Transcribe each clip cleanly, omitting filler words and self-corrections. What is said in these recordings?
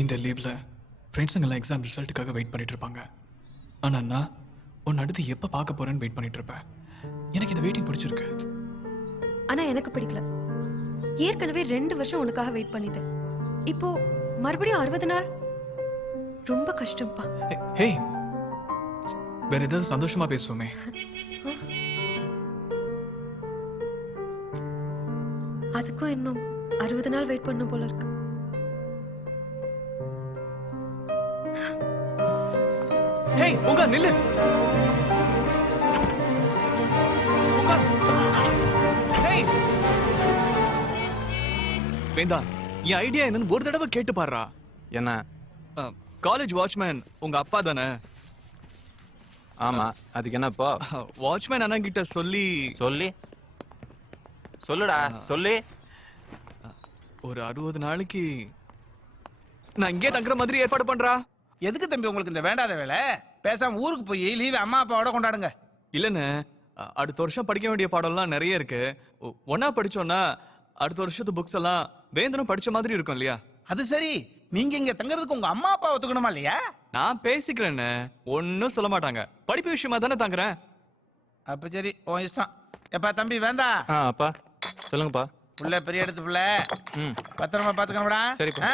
இந்த லீவ்ல ஃப்ரெண்ட்ஸுங்கெல்லாம் exam ரிசல்ட்டுக்காக wait பண்ணிட்டு இருப்பாங்க. ஆனால் நான் உன்னை அடுத்து எப்போ பார்க்க போறேன்னு வெயிட் பண்ணிட்டு இருப்பேன். எனக்கு இந்த வெயிட்டிங் பிடிச்சிருக்கு. ஆனா எனக்கு பிடிக்கல. ஏற்கனவே 2 வருஷம் உனக்காக வெயிட் பண்ணிட்டேன். இப்போ மறுபடியும் 60 நாள் ரொம்ப கஷ்டம்ப்பா. ஹே, வேற ஏதாவது சந்தோஷமா பேசுவோமே. அதுக்கும் இன்னும் 60 நாள் வெயிட் பண்ணும் போல இருக்கு. ஹே, உங்க நில்லு. வேந்தா, என் ஐடியா என்னன்னு ஒரு தடவை கேட்டு பாருடா. என்ன? காலேஜ் வாட்ச்மேன் உங்க அப்பா தானே? ஆமா. அதுக்கு என்னப்பா? வாட்ச்மேன் அண்ணா கிட்ட சொல்லி சொல்லுடா, சொல்லி ஒரு 60 நாளைக்கு நான் இங்கே தங்குற மாதிரி ஏற்பாடு பண்றா. எதுக்கு தம்பி உங்களுக்கு இந்த வேண்டாத வேலை? பேசாம ஊருக்கு போய் லீவ் அம்மா அப்பாவோட கொண்டாடுங்க. இல்லன்னு அடுத்த வருஷம் படிக்க வேண்டிய பாடம்லாம் நிறைய இருக்கு. ஒன்னா படிச்சோம்னா அடுத்த வருஷத்து புக்ஸ் எல்லாம் வேந்தனும் படிச்ச மாதிரி இருக்கும் இல்லையா? அது சரி, நீங்க இங்க தங்கறதுக்கு உங்க அம்மா அப்பா ஒத்துக்கணுமா இல்லையா? நான் பேசிக்கிறேன்னு ஒன்னும் சொல்ல மாட்டாங்க. படிப்பு விஷயமா தானே தங்குறேன். அப்ப சரி, உன் இஷ்டம். எப்பா தம்பி வேந்தா. அப்பா சொல்லுங்கப்பா. புள்ள பெரிய எடுத்து புள்ள. பத்திரமா பாத்துக்கணும்டா. சரிப்பா.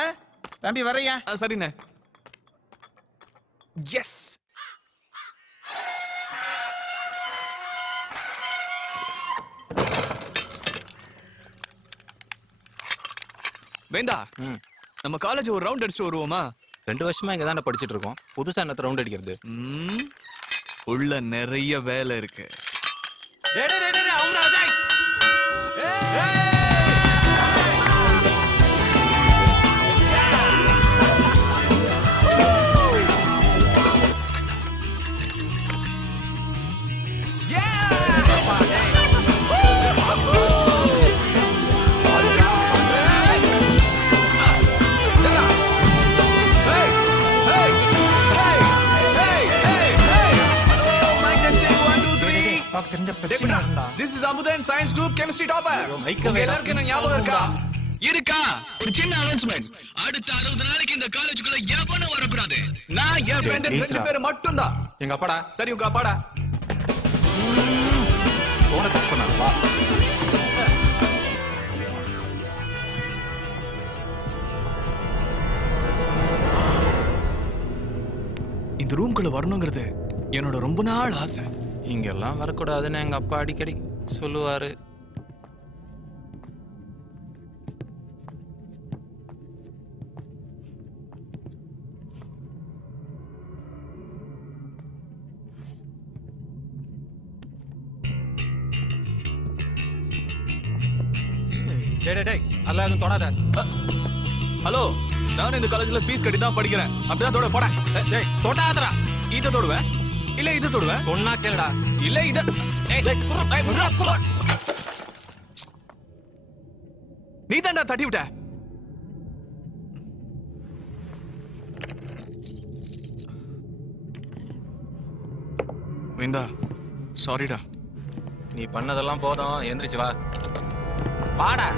தம்பி வரையா? சரிண்ணே. எஸ். வேண்டா, நம்ம காலேஜ் ஒரு ரவுண்ட் அடிச்சுட்டு வருவோமா? 2 வருஷமா இங்க தானே படிச்சிட்டு இருக்கோம். புதுசா என்ன ரவுண்ட் அடிக்கிறது? உள்ள நிறைய வேலை இருக்கு. This is Amudan Science Group Chemistry Topper. எல்லாருக்கும் ஞாபகம் இருக்கா? ஒரு சின்ன அனௌன்ஸ்மென்ட். அடுத்த 60 நாளைக்கு இந்த காலேஜுக்குள்ள எவனும் வரக்கூடாது. நான் என் ஃப்ரெண்ட் 2 பேர் மட்டும் தான். எங்க அப்பாடா? சரி, உங்க அப்பாடா. போன டச் பண்ணா வா. இந்த ரூம்குள்ள வரணுங்கிறது என்னோட ரொம்ப நாள் ஆசை. இங்கெல்லாம் வரக்கூடாதுன்னு எங்க அப்பா அடிக்கடி சொல்லுவாரு. அதெல்லாம் எதுவும் தொடாத. ஹலோ, நான் இந்த காலேஜ்ல ஃபீஸ் கட்டி தான் படிக்கிறேன். அப்படிதான் தொட போட. தொடாதடா. இத தொடுவேன், இல்ல இத தொடுவேன். சொன்னா கேளுடா. இல்ல இத. நீ தான்டா தட்டி விட்ட. வேந்தா, சாரிடா. நீ பண்ணதெல்லாம் போதும், எந்திரிச்சு வா. வாடா.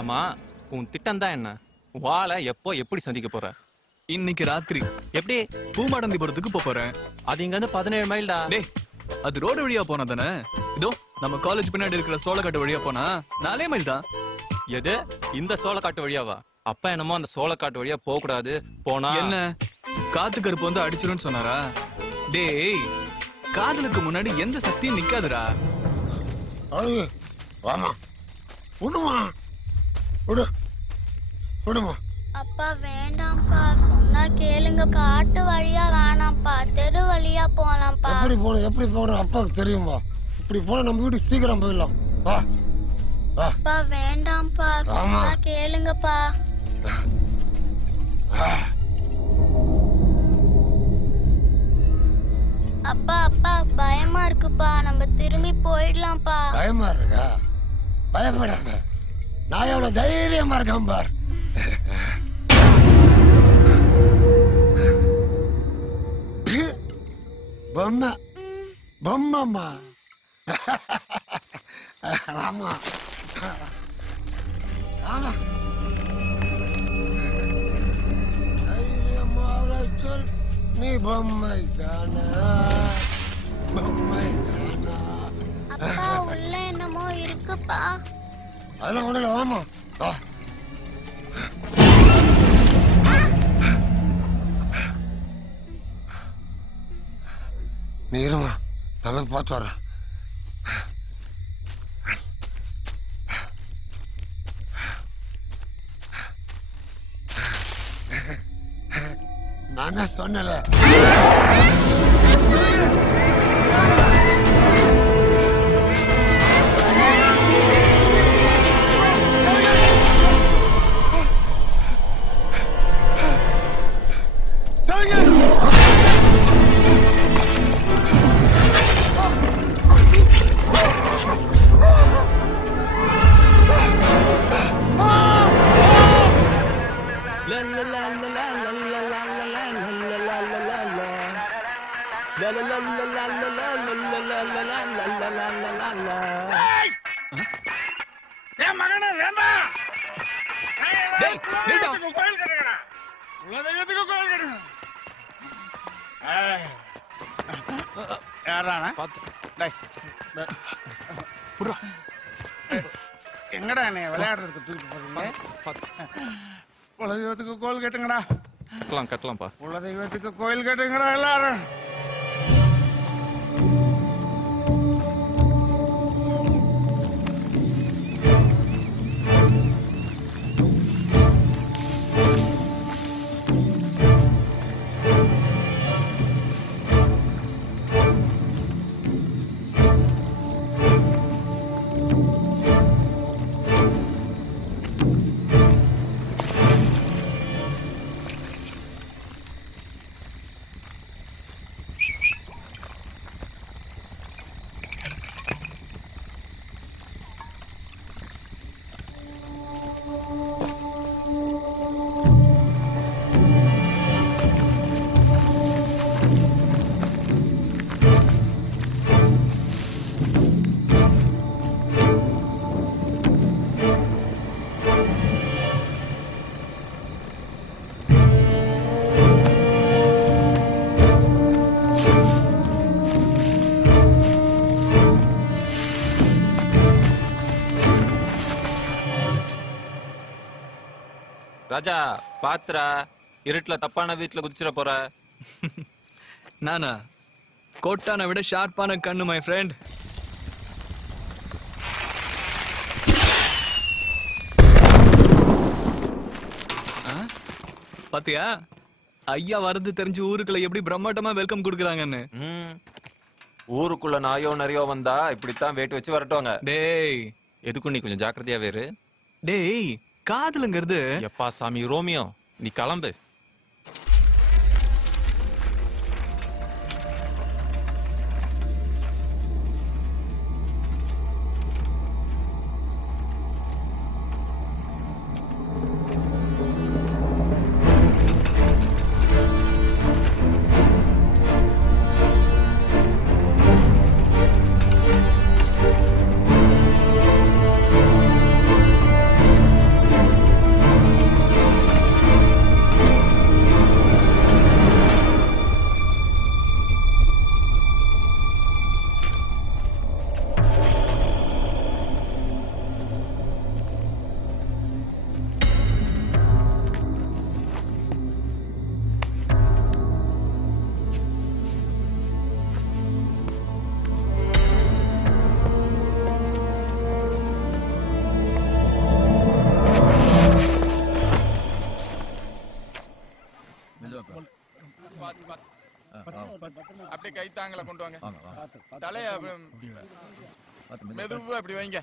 அம்மா, உன் திட்டம் தான் என்ன? வாளை எப்போ எப்படி சந்திக்க போற? இன்னைக்கு ராத்திரி. எப்படி? பூமாடந்திபுரத்துக்கு போறேன். அது இங்க இருந்து 17 மைல்டா. டேய், அது ரோடு வழியா போனா தானே? இதோ நம்ம காலேஜ் பின்னாடி இருக்கிற சோளக்காட்டு வழியா போனா 4 மைல் தான். எது? இந்த சோளக்காட்டு வழியாவா? அப்பா என்னமோ அந்த சோளக்காட்டு வழியா போக கூடாது, போனா என்ன காத்து கருப்பு வந்து அடிச்சிருன்னு சொன்னாரா? டேய், காதலுக்கு முன்னாடி எந்த சக்தியும் நிக்காதுடா. அப்பா வேண்டாம்ப்பா, சொன்னா கேளுங்க. காட்டு வழியா வேணாம்ப்பா, தெரு வழியா போலாம்ப்பா. எப்படி போகணும் அப்பாவுக்கு தெரியுமா? இப்படி போனா நம்ம வீட்டுக்கு சீக்கிரம் போயிடலாம். வா. அப்பா வேண்டாம்ப்பா, சொன்னா கேளுங்கப்பா. அப்பா அப்பா பயமா இருக்குப்பா, நம்ம திரும்பி போயிடலாம்ப்பா. பயமா இருக்கா? பயப்படாத, நான் எவ்வளவு தைரியமா இருக்கேன் பார். பொம்மை பொம்மைம்மா. ராமா ராமா தைரியமாக சொல் நீ பொம்மை தானா பொம்மை தானா அப்பா உள்ள என்னமோ இருக்குப்பா. அதெல்லாம் ஒண்ணு இல்லை வாமா வா நீ இருமா நான் பார்த்து வர்றேன். நான் தான் சொன்னல எங்கடா என்னை விளையாடுறதுக்கு தூக்கிட்டு போறீங்க? குலதெய்வத்துக்கு கோயில் கேட்டுங்கடா. கட்டலாம்ப்பா. குலதெய்வத்துக்கு கோயில் கேட்டுங்கடா எல்லாரும். ராஜா பாத்ரா, இருட்டுல தப்பான வீட்டுல குதிச்சிட போற. நானா? கோட்டானை விட ஷார்ப்பான கண்ணு மை ஃப்ரெண்ட். பாத்தியா ஐயா வரது தெரிஞ்சு ஊருக்குள்ள எப்படி பிரம்மாண்டமா வெல்கம் கொடுக்குறாங்கன்னு. ஊருக்குள்ள நாயோ நிறையோ வந்தா இப்படித்தான் வேட்டு வச்சு வரட்டுவாங்க. டேய் எதுக்கும் நீ கொஞ்சம் ஜாக்கிரதையா வேறு. டேய் காதலுங்கிறது எப்பா சாமி ரோமியோ, நீ கிளம்பு. அப்படியே கைத்தாங்களை கொண்டு வாங்க. தலைய மெதுவா அப்படி வைங்க.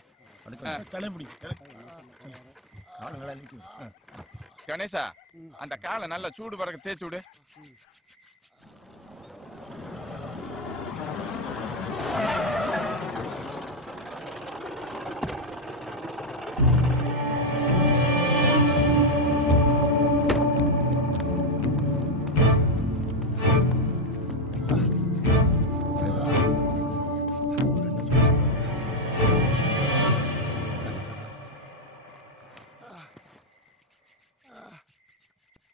கணேசா, அந்த காலை நல்லா சூடு பறக்க தேய்ச்சி விடு.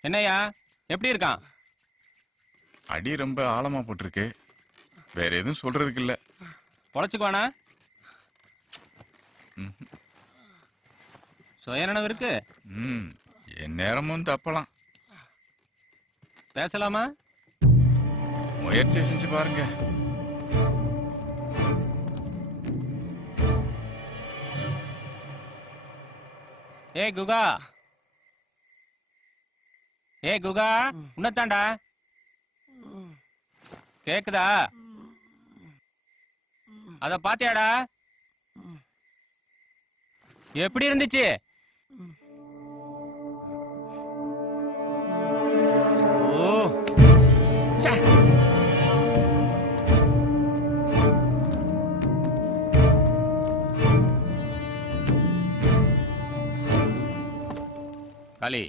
என்னையா எப்படி இருக்கான்? அடி ரொம்ப ஆழமா போட்டிருக்கு. வேற எதுவும் சொல்றதுக்கு இல்ல. பொழைச்சுக்குவானா? சுயநனவு இருக்கு. என் நேரமும் தப்பலாம். பேசலாமா? முயற்சி செஞ்சு பாருங்க. ஏ குகா, ஏ குகா, உன்னதாண்டா கேக்குதா? அத பாத்தியாடா? எப்படி இருந்துச்சு? ஓ காளி,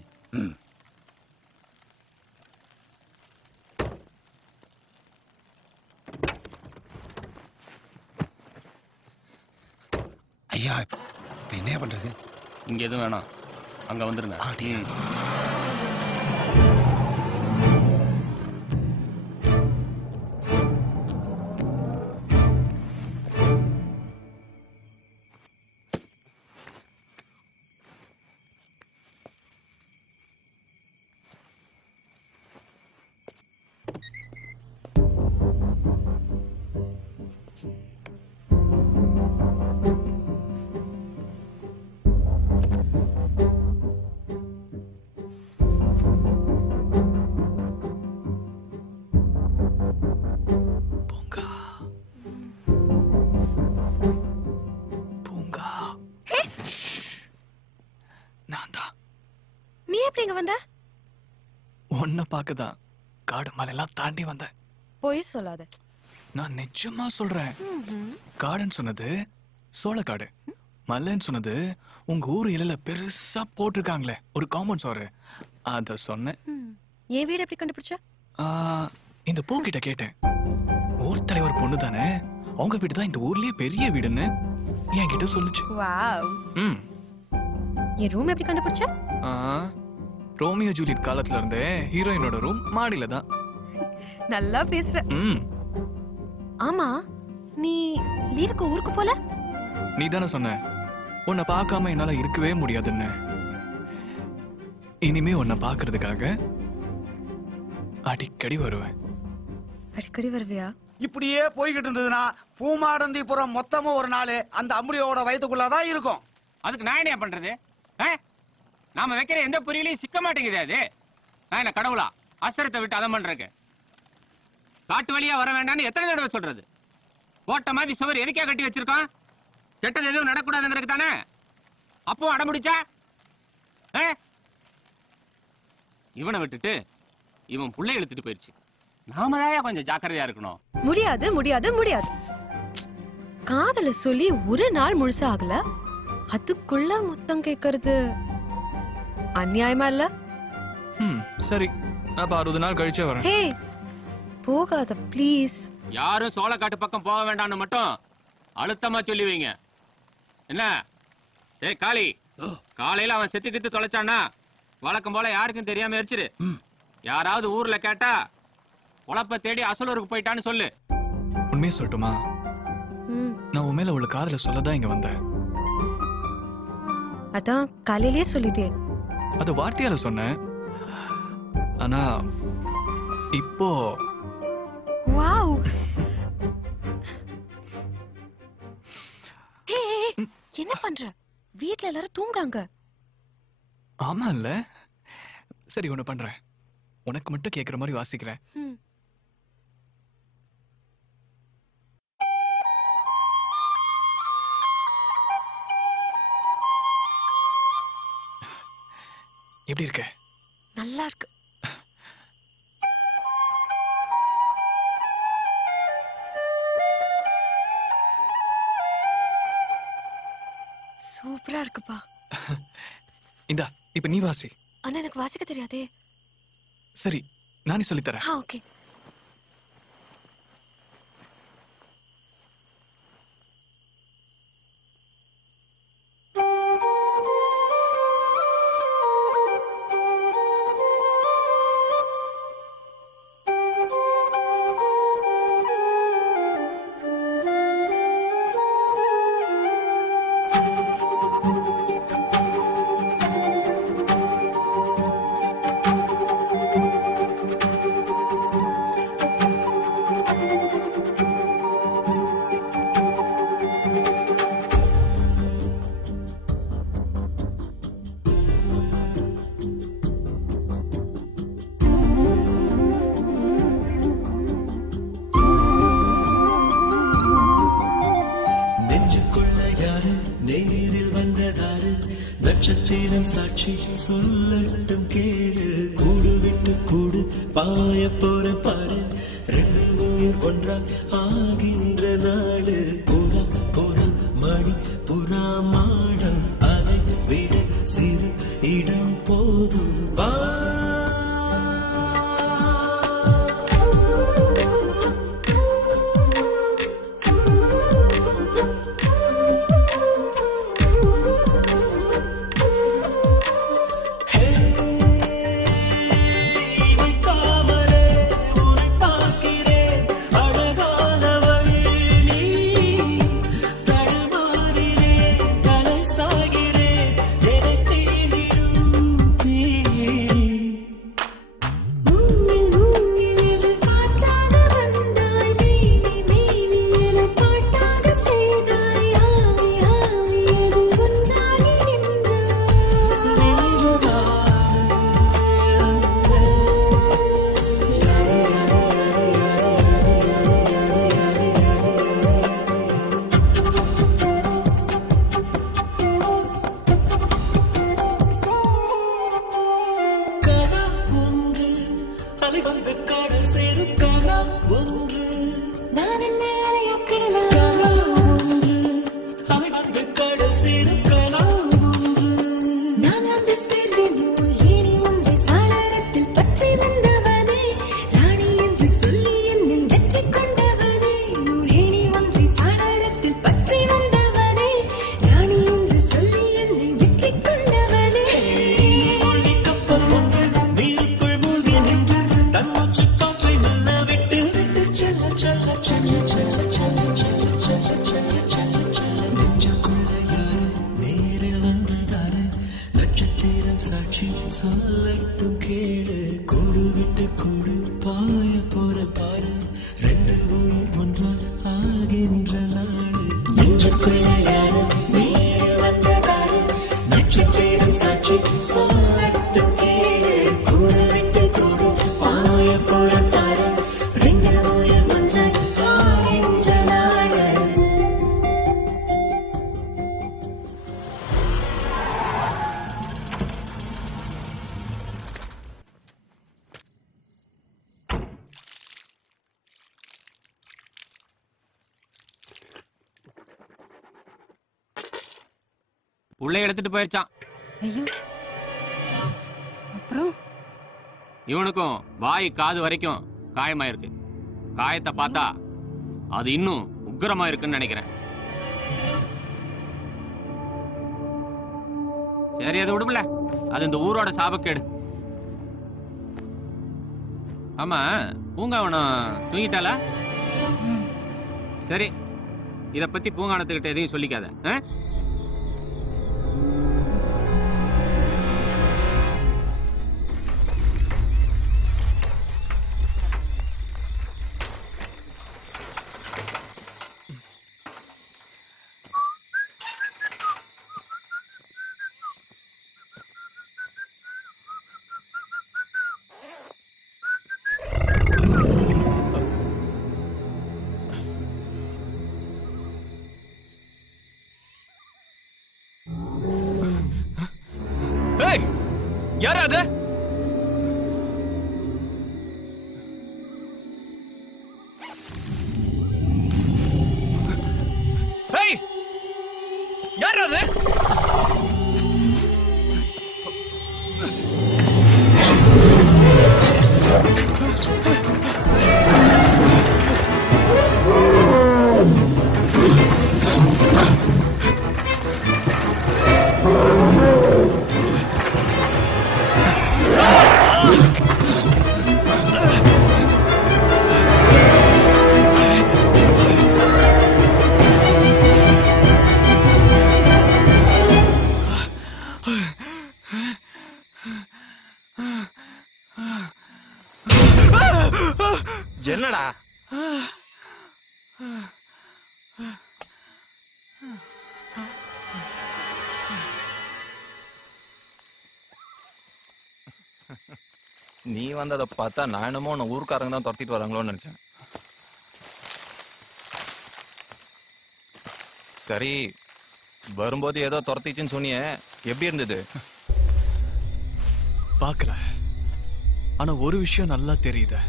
ஐயா இப்ப என்ன பண்றது? இங்க எதுவும் வேணாம், அங்க வந்துருங்க. உன்னை பார்க்கதான் காடு மலையெல்லாம் தாண்டி வந்தேன். போய் சொல்லாத. நான் நிஜமா சொல்றேன். காடுன்னு சொன்னது சோளக்காடு, மலைன்னு சொன்னது உங்க ஊர் இலையில பெருசா போட்டிருக்காங்களே ஒரு காம்பவுண்ட் சோறு, அத சொன்னேன். என் வீடு எப்படி கண்டுபிடிச்ச? இந்த பூ கிட்ட கேட்டேன். ஊர் தலைவர் பொண்ணு தானே, அவங்க வீடு தான் இந்த ஊர்லயே பெரிய வீடுன்னு என்கிட்ட சொல்லுச்சு. வாவ். என் ரூம் எப்படி கண்டுபிடிச்ச? ரோமியோ ஜூலியட் காலத்துல இருந்தே ஹீரோயினோட ரூம் மாடியில தான். நல்லா பேசுற. ஆமா, நீ லீவுக்கு ஊருக்கு போல? நீ தானே சொன்ன உன்னை பார்க்காம என்னால இருக்கவே முடியாதுன்னு. இனிமே உன்னை பார்க்கிறதுக்காக அடிக்கடி வருவேன். அடிக்கடி வருவியா? இப்படியே போய்கிட்டு இருந்ததுன்னா பூமாடந்திபுரம் மொத்தமும் ஒரு நாள் அந்த அம்புலியோட வயதுக்குள்ளதான் இருக்கும். அதுக்கு நான் என்ன பண்றது? நாம வைக்கிற எந்த பொரியலையும் சிக்க மாட்டேங்குது. அது நான் என்ன கடவுளா அசரத்தை விட்டு அதம் பண்றேன்? காட்டு வழியா வர வேண்டாம்னு எத்தனை தடவை சொல்றது? கோட்டை மாதிரி சுவர் எதுக்கே கட்டி வச்சிருக்கான்? கெட்டது எதுவும் நடக்கூடாதுங்கிறது தானே. அப்போ அடம்பிடிச்சா இவனை விட்டுட்டு இவன் புள்ளை இழுத்துட்டு போயிடுச்சு. நாம தான் கொஞ்சம் ஜாக்கிரதையா இருக்கணும். முடியாது முடியாது முடியாது. காதல சொல்லி ஒரு நாள் முழுசா ஆகல, அதுக்குள்ள முத்தம் கேட்கறது அநியாயமா இல்ல? சரி, அப்ப 60 நாள் கழிச்சே வரேன். ஹே, போகாத ப்ளீஸ். யாரும் சோளக்காட்டு பக்கம் போக வேண்டாம்னு மட்டும் அழுத்தமா சொல்லி வைங்க. என்ன ஏய் காளி, காலையில அவன் செத்து கித்து தொலைச்சானா வழக்கம் போல யாருக்கும் தெரியாம எரிச்சிரு. யாராவது ஊர்ல கேட்டா உழப்ப தேடி அசலூருக்கு போயிட்டான்னு சொல்லு. உண்மையை சொல்லட்டுமா? நான் உன் மேல உள்ள காதல சொல்லதான் இங்க வந்தேன். அதான் காலையிலேயே சொல்லிட்டேன். அது வார்த்தையால சொன்னேன், ஆனா இப்போ வாவ். ஹே, என்ன பண்ற? வீட்ல எல்லாரும் தூங்குறாங்க. ஆமா இல்ல? சரி, ஒண்ணு பண்றேன், உனக்கு மட்டும் கேக்குற மாதிரி வாசிக்கிறேன். எப்படி இருக்க? நல்லா இருக்கு. சூப்பரா இருக்குப்பா. இந்தா, இப்ப நீ வாசி. ஆனா எனக்கு வாசிக்க தெரியாதே. சரி, நானே சொல்லித்தரேன். ஓகே. நட்சத்திரம் சாட்சி சொல்லட்டும் கேளு கூடு விட்டு கூடு பாய போற பாரு ரெண்டு உயிர் ஒன்றா ஆகின்ற நாடு புறா புறா மணி புறா மாடம் அதை விட சிறு இடம் போதும் வா உள்ள எடுத்துட்டு போயிருச்சான். ஐயோ, அப்புறம் இவனுக்கும் வாய் காது வரைக்கும் காயமாயிருக்கு. காயத்தை பார்த்தா அது இன்னும் உக்கிரமா இருக்குன்னு நினைக்கிறேன். சரி, அதை விடுமல, அது இந்த ஊரோட சாபக்கேடு. ஆமா, பூங்காவனம் தூங்கிட்டாளா? சரி, இத பத்தி பூங்காவனத்துக்கிட்ட எதையும் சொல்லிக்காத. யார் அது? யார் அது? என்னடா? நீ வந்ததை பார்த்தா நான் என்னமோ உன்னை ஊருக்காரங்க தான் துரத்திட்டு வராங்களோன்னு நினைச்சேன். சரி, வரும்போது ஏதோ துரத்திச்சுன்னு சொன்னியே, எப்படி இருந்தது? பார்க்கல. ஆனா ஒரு விஷயம் நல்லா தெரியுது.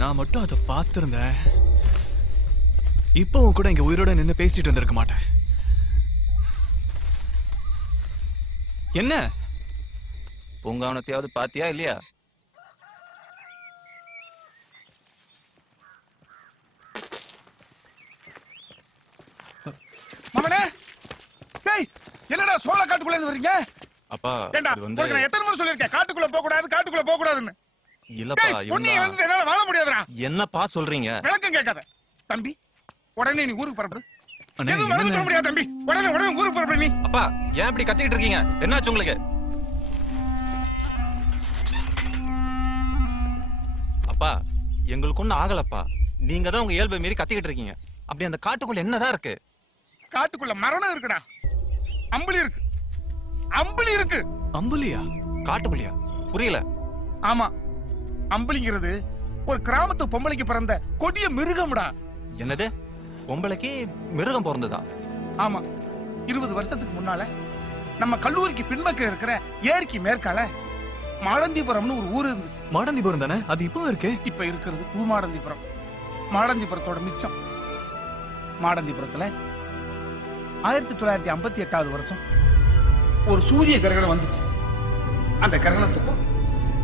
நான் மட்டும் அதை பார்த்திருந்தேன், இப்பவும் கூட இங்க உயிரோட நின்னு பேசிட்டு இருந்திருக்க மாட்டேன். என்ன பூங்காவனத்தையாவது பாத்தியா இல்லையா? மாமனே, டேய் என்னடா சோள காட்டுக்குள்ள இருந்து வரீங்க? அப்பா ஏண்டா உங்களுக்கு நான் எத்தனை முறை சொல்லிருக்கேன் காட்டுக்குள்ள போக கூடாது, காட்டுக்குள்ள போக கூடாதுன்னு. இல்லப்பா பொண்ணு வந்து என்னால வாழ முடியாதுடா. என்னப்பா சொல்றீங்க? விளக்கம் கேட்காத தம்பி. உடனே நீ ஊருக்கு புறப்படு. அண்ணே, எதுவும் விளக்கம் சொல்ல முடியாது தம்பி. உடனே ஊருக்கு புறப்படு நீ. அப்பா ஏன் இப்படி கத்திக்கிட்டு இருக்கீங்க? என்னாச்சு உங்களுக்கு? அப்பா எங்களுக்கு ஒன்னும் ஆகலப்பா. நீங்க தான் உங்க இயல்பை மீறி கத்திக்கிட்டு இருக்கீங்க. அப்படி அந்த காட்டுக்குள்ள என்னதான் இருக்கு? காட்டுக்குள்ள மரணம் இருக்குடா. அம்புலி இருக்கு. அம்புலி இருக்கு. அம்புலியா? காட்டுக்குள்ளியா? புரியல. ஆமா, அம்புலிங்கிறது ஒரு கிராமத்து பொம்பளைக்கு பிறந்த கொடிய மிருகம்டா. என்னது? பொம்பளைக்கு மிருகம் பிறந்ததா? ஆமா, 20 வருஷத்துக்கு முன்னால நம்ம கல்லூரிக்கு பின்பக்கம் இருக்கிற ஏரிக்கு மேற்கால மாடந்திபுரம்னு ஒரு ஊர் இருந்துச்சு. மாடந்திபுரம் தானே? அது இப்போ இருக்கு. இப்ப இருக்கிறது பூமாடந்திபுரம். மாடந்திபுரத்தோட மிச்சம். மாடந்திபுரத்துல 1958வது வருஷம் ஒரு சூரிய கிரகணம் வந்துச்சு. அந்த கிரகணத்துப்போ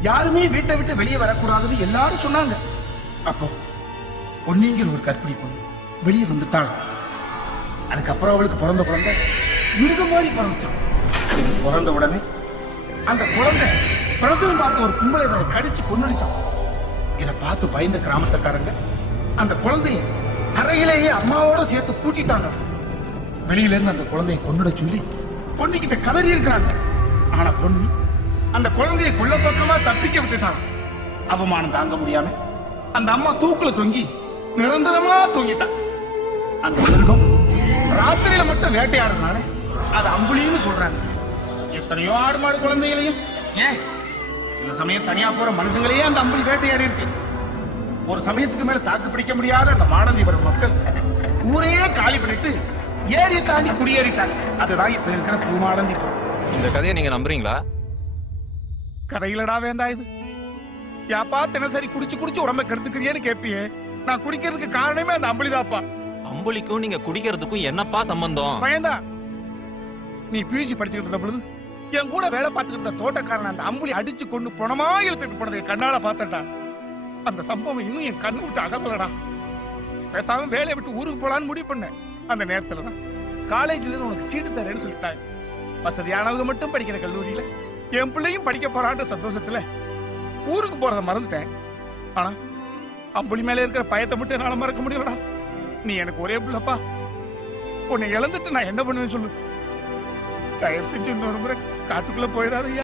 யாருமே வீட்டை விட்டு வெளியே வரக்கூடாதுன்னு எல்லாரும் சொன்னாங்க. அப்போ பொன்னிங்கிற ஒரு கற்பிணி பொண்ணு வெளியே வந்துட்டாங்க. அதுக்கப்புறம் அவளுக்கு பிறந்த குழந்தை மிருகம் மாதிரி பிறந்துச்சான். பிறந்த உடனே அந்த குழந்தை பிரசவம் பார்த்த ஒரு கும்பலை வேற கடிச்சு கொன்னுடுச்சான். இதை பார்த்து பயந்த கிராமத்துக்காரங்க அந்த குழந்தைய அறையிலேயே அம்மாவோட சேர்த்து கூட்டிட்டாங்க. வெளியில இருந்து அந்த குழந்தையை கொன்னுட சொல்லி பொன்னிக்கிட்ட கதறி இருக்கிறாங்க. ஆனா பொன்னி அந்த குழந்தையை கொல்ல பக்கமா தப்பிக்க விட்டுட்டாங்க. அவமானம் தாங்க முடியாம அந்த அம்மா தூக்குல தொங்கி நிரந்தரமா தூங்கிட்டான். அந்த மிருகம் ராத்திரியில மட்டும் வேட்டையாடுறதுனால அது அம்புலின்னு சொல்றாங்க. எத்தனையோ ஆடு மாடு குழந்தைகளையும், ஏன் சில சமயம் தனியா போற மனுஷங்களையே அந்த அம்புலி வேட்டையாடி இருக்கு. ஒரு சமயத்துக்கு மேல தாக்கு பிடிக்க முடியாத அந்த மாடந்திபுரம் மக்கள் ஊரையே காலி பண்ணிட்டு ஏரியை தாண்டி குடியேறிட்டாங்க. அதுதான் இப்ப இருக்கிற பூமாடந்திபுரம். இந்த கதையை நீங்க நம்புறீங்களா? கதையிலடா வேண்டா இது. யாப்பா தினசரி குடிச்சு உடம்ப கெடுத்துக்கிறியேன்னு கேப்பியே. நான் குடிக்கிறதுக்கு காரணமே அந்த அம்புலிதாப்பா. அம்புலிக்கும் நீங்க குடிக்கிறதுக்கும் என்னப்பா சம்பந்தம்? பயந்தா நீ பியூசி படிச்சுக்கிட்டு இருந்த பொழுது என் கூட வேலை பார்த்துக்கிட்டு இருந்த தோட்டக்காரன் அந்த அம்புலி அடிச்சு கொண்டு பணமா இழுத்துட்டு போனதை கண்ணால பார்த்தட்டா. அந்த சம்பவம் இன்னும் என் கண்ணு விட்டு அகலடா. பேசாம வேலையை விட்டு ஊருக்கு போலான்னு முடிவு பண்ணேன். அந்த நேரத்துல தான் காலேஜ்ல இருந்து உனக்கு சீட்டு தரேன்னு சொல்லிட்டாங்க. வசதியானவங்க மட்டும் படிக்கிற கல்லூரியில என் பிள்ளையும் படிக்க போறான்ற சந்தோஷத்துல ஊருக்கு போறதை மறந்துட்டேன். ஆனா அம்புலி மேல இருக்கிற பயத்தை மட்டும் என்னால மறக்க முடியலடா. நீ எனக்கு ஒரே பிள்ளைப்பா. உன்னை இழந்துட்டு நான் என்ன பண்ணுவேன்னு சொல்லு. தயவு செஞ்சு இன்னொரு முறை காட்டுக்குள்ள போயிடாதீங்க.